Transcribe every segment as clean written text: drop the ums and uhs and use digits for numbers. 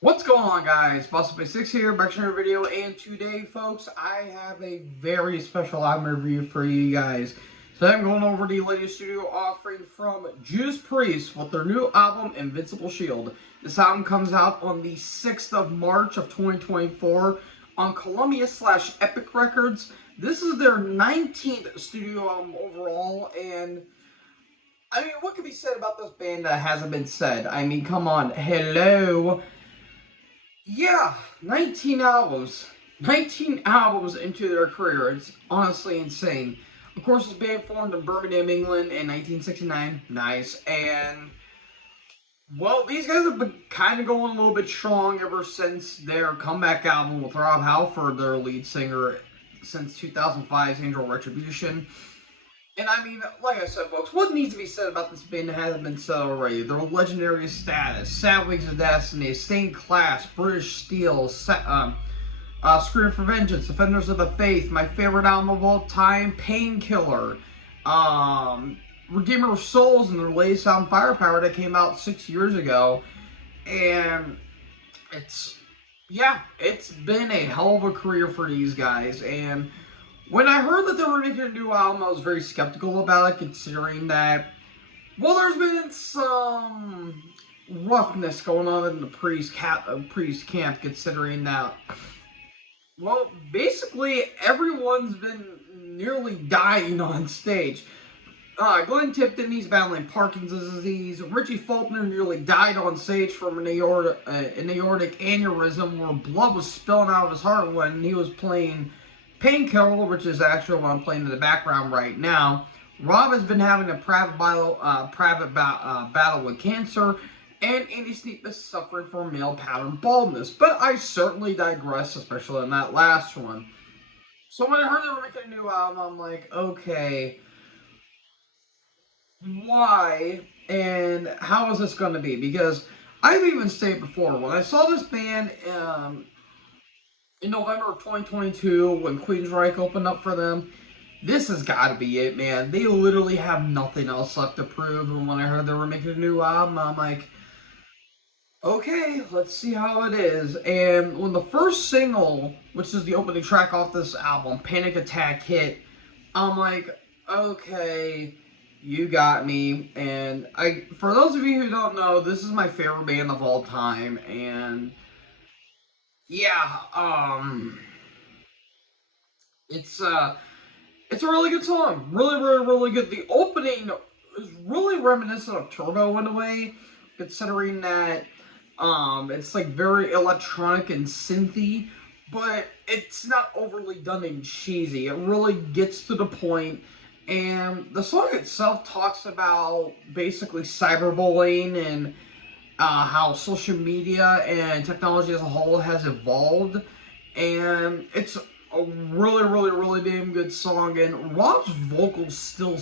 What's going on, guys? Boss6 here, back to another video, and today, folks, I have a very special album review for you guys. Today I'm going over the latest studio offering from Judas Priest with their new album, Invincible Shield. This album comes out on the 6th of March of 2024 on Columbia/Epic Records. This is their 19th studio album overall, and I mean, what can be said about this band that hasn't been said? I mean, come on, hello. Yeah, 19 albums. 19 albums into their career. It's honestly insane. Of course, this band formed in Birmingham, England in 1969. Nice. And, well, these guys have been kind of going a little bit strong ever since their comeback album with Rob Halford, their lead singer, since 2005's Angel Retribution. And I mean, like I said, folks, what needs to be said about this band that hasn't been said already? Their legendary status, Sad Wings of Destiny, Stained Class, British Steel, Scream for Vengeance, Defenders of the Faith, my favorite album of all time, Painkiller, Redeemer of Souls, and their latest album, Firepower, that came out 6 years ago. And it's been a hell of a career for these guys. And when I heard that they were making a new album, I was very skeptical about it, considering that, well, there's been some roughness going on in the Priest camp, considering that, well, basically everyone's been nearly dying on stage. Glenn Tipton, he's battling Parkinson's disease. Richie Faulkner nearly died on stage from an aortic aneurysm where blood was spilling out of his heart when he was playing Painkiller, which is actually what I'm playing in the background right now. Rob has been having a private battle with cancer, and Andy Sneap is suffering from male pattern baldness. But I certainly digress, especially in that last one. So when I heard they were making a new album, I'm like, okay, why and how is this going to be? Because I've even stated before, when I saw this band in November of 2022, when Queensryche opened up for them, this has got to be it, man. They literally have nothing else left to prove. And when I heard they were making a new album, I'm like, okay, let's see how it is. And when the first single, which is the opening track off this album, Panic Attack, hit, I'm like, okay, you got me. And for those of you who don't know, this is my favorite band of all time. And yeah, it's a really good song. Really, really, really good. The opening is really reminiscent of Turbo in a way, considering that it's like very electronic and synthy, but it's not overly done and cheesy. It really gets to the point. And the song itself talks about basically cyberbullying and how social media and technology as a whole has evolved, and it's a really, really, really damn good song. And Rob's vocals still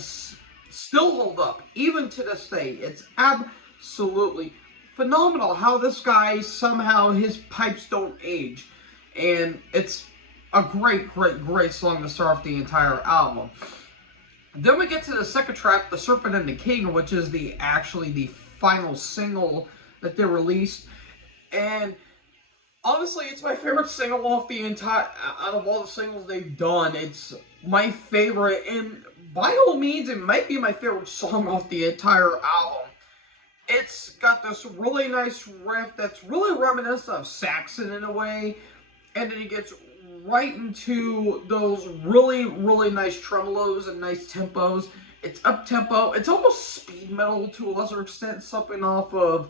hold up even to this day. It's absolutely phenomenal how this guy somehow his pipes don't age, and it's a great, great, great song to start off the entire album. Then we get to the second track, The Serpent and the King, which is actually the final single that they released. And honestly, it's my favorite single off the entire, out of all the singles they've done. It's my favorite, and by all means, it might be my favorite song off the entire album. It's got this really nice riff that's really reminiscent of Saxon in a way, and then it gets right into those really, really nice tremolos and nice tempos. It's up-tempo. It's almost speed metal to a lesser extent, something off of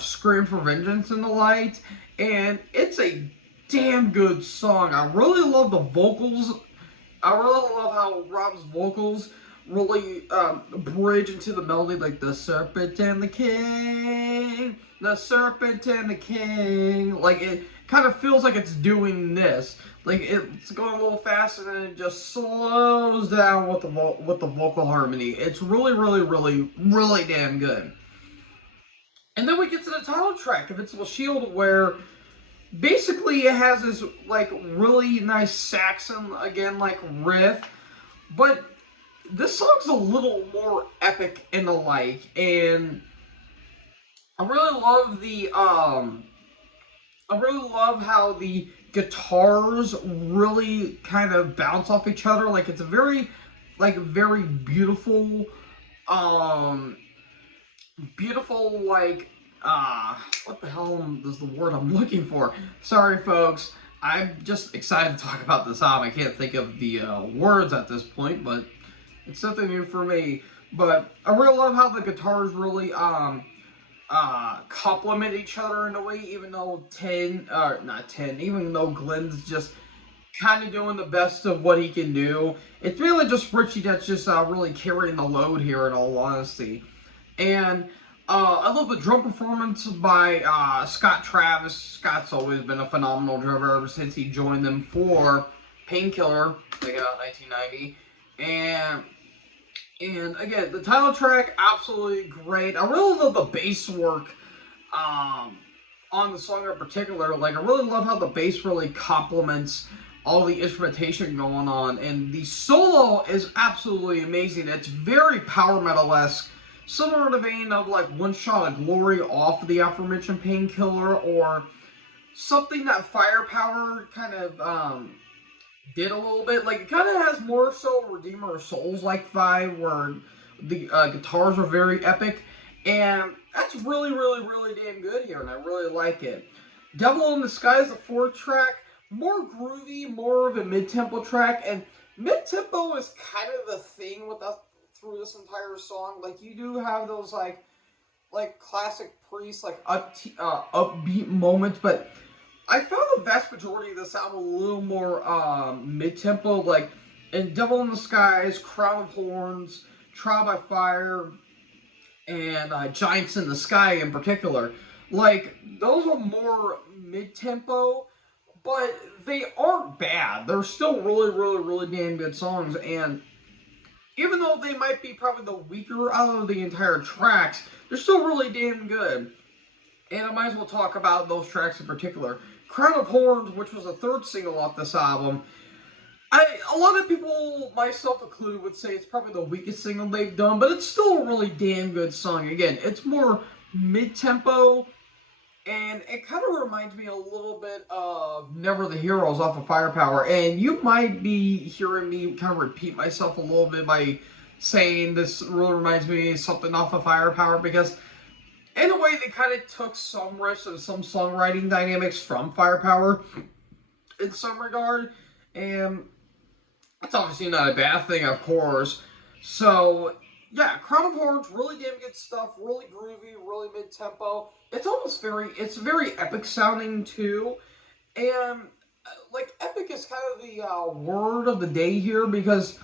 Scream for Vengeance and the Light, and it's a damn good song. I really love the vocals. I really love how Rob's vocals really bridge into the melody, like the serpent and the king, the serpent and the king. Like, it kind of feels like it's doing this. Like, it's going a little fast and then it just slows down with the vocal harmony. It's really, really, really, really damn good. And then we get to the title track, Invincible Shield, where basically it has this, like, really nice Saxon, again, like, riff. But this song's a little more epic and the like, and I really love I really love how the guitars really kind of bounce off each other. Like it's a very, very beautiful, um, beautiful what the hell is the word I'm looking for? Sorry, folks. I'm just excited to talk about this album. I can't think of the words at this point, but it's something new for me. But I really love how the guitars really complement each other in a way, even though not 10, even though Glenn's just kind of doing the best of what he can do. It's really just Richie that's just really carrying the load here, in all honesty. And I love the drum performance by Scott Travis. Scott's always been a phenomenal drummer ever since he joined them for Painkiller, like 1990. And again, the title track, absolutely great. I really love the bass work on the song in particular. Like, I really love how the bass really complements all the instrumentation going on. And the solo is absolutely amazing. It's very power metal-esque. Similar to the vein of, like, One Shot of Glory off of the aforementioned Painkiller, or something that Firepower kind of did a little bit. Like, it kind of has more so Redeemer of Souls like vibe, where the guitars are very epic, and that's really, really, really damn good here, and I really like it. Devil in the Sky is the fourth track, more groovy, more of a mid-tempo track, and mid-tempo is kind of the thing with us through this entire song. Like, you do have those like classic Priest, like upbeat moments, but I found the vast majority of this album a little more mid-tempo, like in Devil in the Skies, Crown of Horns, Trial by Fire, and Giants in the Sky in particular. Like, those are more mid-tempo, but they aren't bad. They're still really, really, really damn good songs, and even though they might be probably the weaker out of the entire tracks, they're still really damn good. And I might as well talk about those tracks in particular. Crown of Horns, which was the third single off this album, a lot of people, myself included, would say it's probably the weakest single they've done, but it's still a really damn good song. Again, it's more mid-tempo, and it kind of reminds me a little bit of Never the Heroes off of Firepower. And you might be hearing me kind of repeat myself a little bit by saying this really reminds me of something off of Firepower, because in a way they kind of took some risks and some songwriting dynamics from Firepower in some regard. And that's obviously not a bad thing, of course. So, yeah, Crown of Horns, really damn good stuff, really groovy, really mid-tempo. It's very epic sounding too. And, like, epic is kind of the word of the day here, because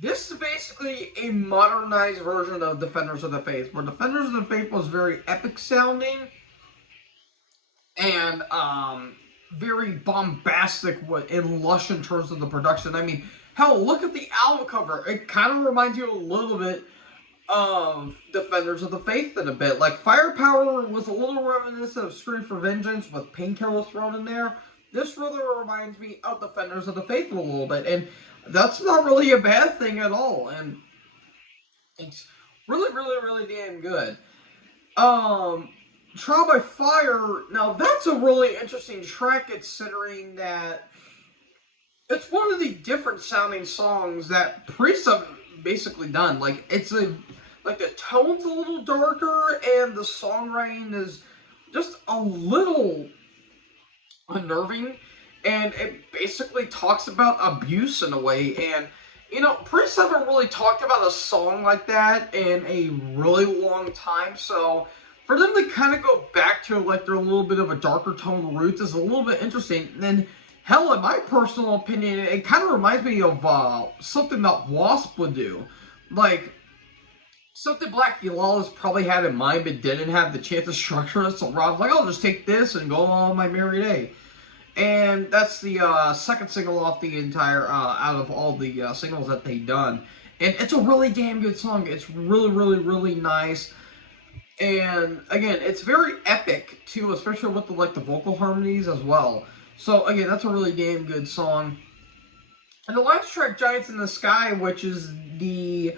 this is basically a modernized version of Defenders of the Faith, where Defenders of the Faith was very epic sounding and very bombastic and lush in terms of the production. I mean, hell, look at the album cover. It kind of reminds you a little bit of Defenders of the Faith in a bit. Like, Firepower was a little reminiscent of Scream for Vengeance with Painkiller thrown in there. This really reminds me of Defenders of the Faith a little bit, and that's not really a bad thing at all, and it's really, really, really damn good. Trial by Fire, now that's a really interesting track, considering that it's one of the different sounding songs that Priest have basically done. Like, the tone's a little darker, and the songwriting is just a little unnerving, and it basically talks about abuse in a way. And Priest haven't really talked about a song like that in a really long time, so for them to kind of go back to like their little bit of a darker tone roots is a little bit interesting. And hell, in my personal opinion, it kind of reminds me of something that Wasp would do, like something Black Lawless probably had in mind but didn't have the chance to structure it. So Rob's like, I'll just take this and go on my merry day. And that's the second single off the entire, out of all the singles that they've done. And it's a really damn good song. It's really, really, really nice. And again, it's very epic too, especially with the vocal harmonies as well. So again, that's a really damn good song. And the last track, Giants in the Sky, which is the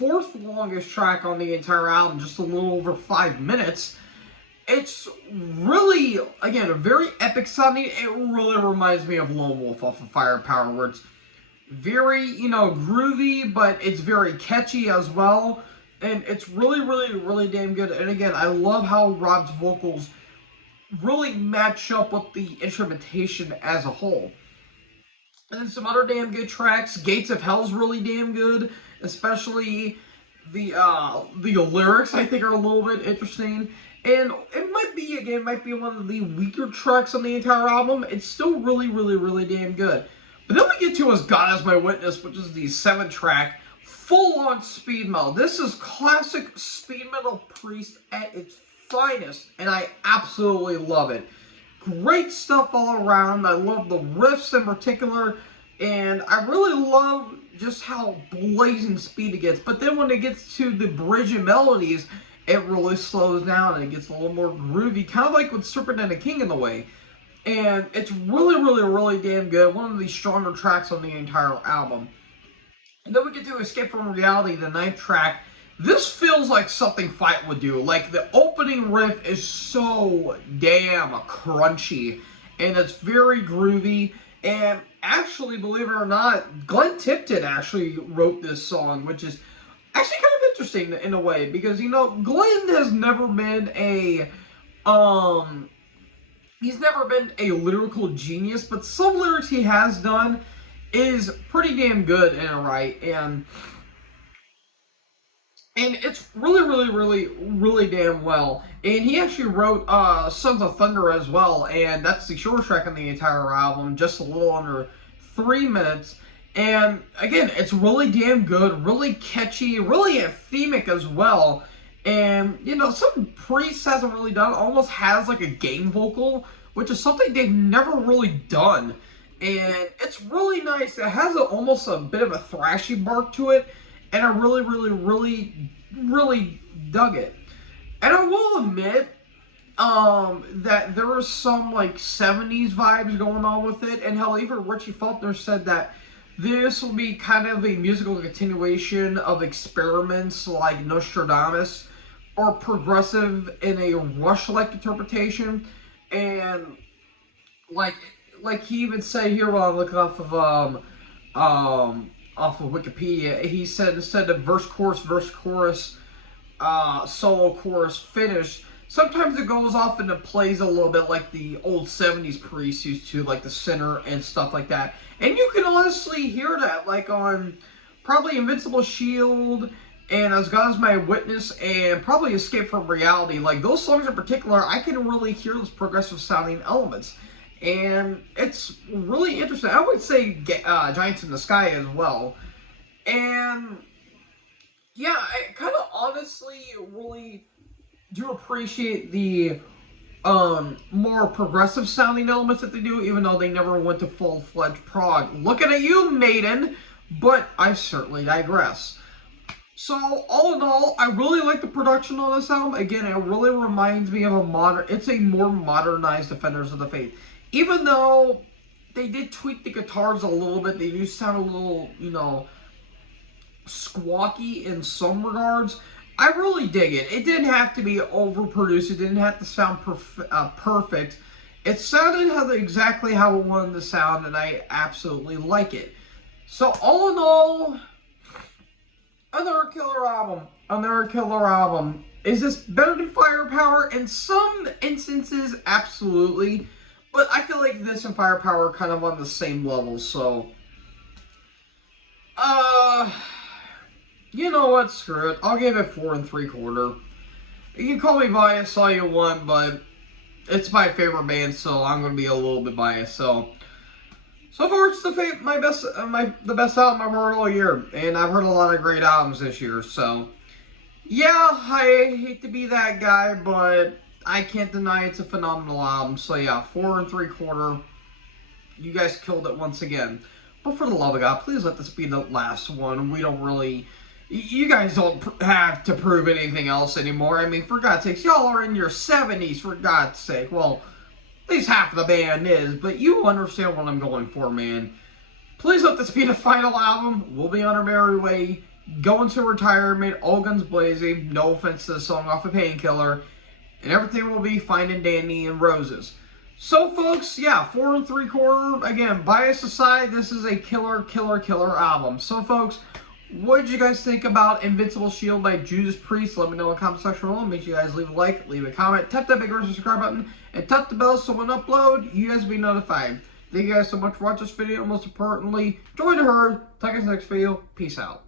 fourth longest track on the entire album, just a little over 5 minutes. It's really, again, a very epic sounding. It really reminds me of Lone Wolf off of Firepower, where it's very, groovy, but it's very catchy as well. And it's really, really, really damn good. And again, I love how Rob's vocals really match up with the instrumentation as a whole. And then some other damn good tracks. Gates of Hell's really damn good, especially the lyrics I think are a little bit interesting. And it might be one of the weaker tracks on the entire album. It's still really, really, really damn good. But then we get to As God As My Witness, which is the 7-track, full-on speed metal. This is classic speed metal Priest at its finest, and I absolutely love it. Great stuff all around. I love the riffs in particular, and I really love just how blazing speed it gets. But then when it gets to the bridge and melodies, it really slows down and it gets a little more groovy, kind of like with Serpent and the King in a way. And it's really, really, really damn good. One of the stronger tracks on the entire album. And then we get to Escape from Reality, the 9th track. This feels like something Fight would do. Like, the opening riff is so damn crunchy. And it's very groovy. And actually, believe it or not, Glenn Tipton actually wrote this song, which is actually kind of interesting in a way. Because, Glenn has never been he's never been a lyrical genius. But some lyrics he has done is pretty damn good in a right. And it's really, really, really, really damn well. And he actually wrote Sons of Thunder as well. And that's the shortest track on the entire album. Just a little under 3 minutes. And again, it's really damn good. Really catchy. Really anthemic as well. And, something Priest hasn't really done. Almost has like a gang vocal. Which is something they've never really done. And it's really nice. It has almost a bit of a thrashy bark to it. And I really, really, really, really dug it. And I will admit that there was some, 70s vibes going on with it. And hell, even Richie Faulkner said that this will be kind of a musical continuation of experiments like Nostradamus or progressive in a Rush-like interpretation. And, like he even said here while I'm looking off of Wikipedia, he said instead of verse, chorus, solo, chorus, finish, sometimes it goes off and it plays a little bit like the old 70s Priest used to, like the center and stuff like that. And you can honestly hear that, like on probably Invincible Shield and As God As My Witness and probably Escape from Reality. Like those songs in particular, I can really hear those progressive sounding elements. And it's really interesting. I would say Giants in the Sky as well. And yeah, I kind of honestly really do appreciate the more progressive sounding elements that they do, even though they never went to full-fledged prog. Looking at you, Maiden, but I certainly digress. So, all in all, I really like the production on this album. Again, it really reminds me of it's a more modernized Defenders of the Faith. Even though they did tweak the guitars a little bit, they do sound a little, squawky in some regards. I really dig it. It didn't have to be overproduced. It didn't have to sound perfect. It sounded exactly how it wanted to sound, and I absolutely like it. So, all in all, another killer album. Is this better than Firepower? In some instances, absolutely. But I feel like this and Firepower are kind of on the same level, so you know what, screw it. I'll give it 4 3/4. You can call me biased all you want, but it's my favorite band, so I'm gonna be a little bit biased. So far, it's the best album I've heard all year, and I've heard a lot of great albums this year. So yeah, I hate to be that guy, but I can't deny it's a phenomenal album. So yeah, 4 3/4. You guys killed it once again. But for the love of God, please let this be the last one. We don't really... You guys don't have to prove anything else anymore. I mean, for God's sakes, y'all are in your 70s, for God's sake. Well, at least half the band is, but you understand what I'm going for, man. Please let this be the final album. We'll be on our merry way. go into retirement, all guns blazing, no offense to the song off of Painkiller, and everything will be fine and dandy and roses. So, folks, yeah, 4 3/4. Again, bias aside, this is a killer album. So, folks, what did you guys think about Invincible Shield by Judas Priest? Let me know in the comment section below. Make sure you guys leave a like, leave a comment, tap that big red subscribe button, and tap the bell so when I upload, you guys will be notified. Thank you guys so much for watching this video. Most importantly, enjoy the herd. Talk to you next video. Peace out.